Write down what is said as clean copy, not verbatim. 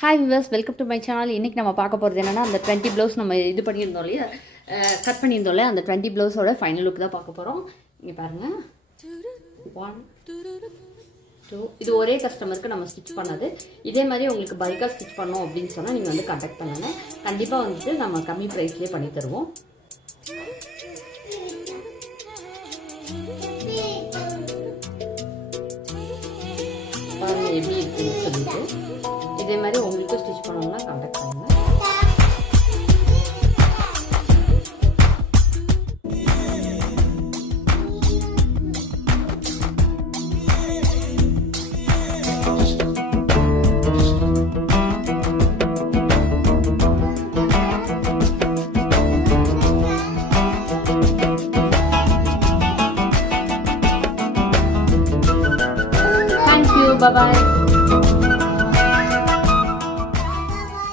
Hi viewers, welcome to my channel. இன்றைக்கி நம்ம பார்க்க போகிறது என்னென்னா, அந்த 20 ப்ளவுஸ் நம்ம இது பண்ணியிருந்தோம் இல்லையா, கட் பண்ணியிருந்தோம் இல்லையா, அந்த 20 ப்ளவுஸோட ஃபைனல் லுக் தான் பார்க்க போகிறோம். இங்கே பாருங்கள், 1 2 இது ஒரே கஸ்டமருக்கு நம்ம ஸ்டிச் பண்ணது. இதே மாதிரி உங்களுக்கு பல்காக ஸ்டிச் பண்ணோம் அப்படின்னு சொன்னால் நீங்கள் வந்து கான்டாக்ட் பண்ணுங்கள். கண்டிப்பாக வந்துட்டு நம்ம கம்மி ப்ரைஸ்லேயே பண்ணி தருவோம். பாருங்கள் எப்படி இருக்குன்னு சொல்லிட்டு, இதே மாதிரி உங்களுக்கு ஸ்டிச் பண்ணணும்னா கான்டாக்ட் பண்ணுங்கள்.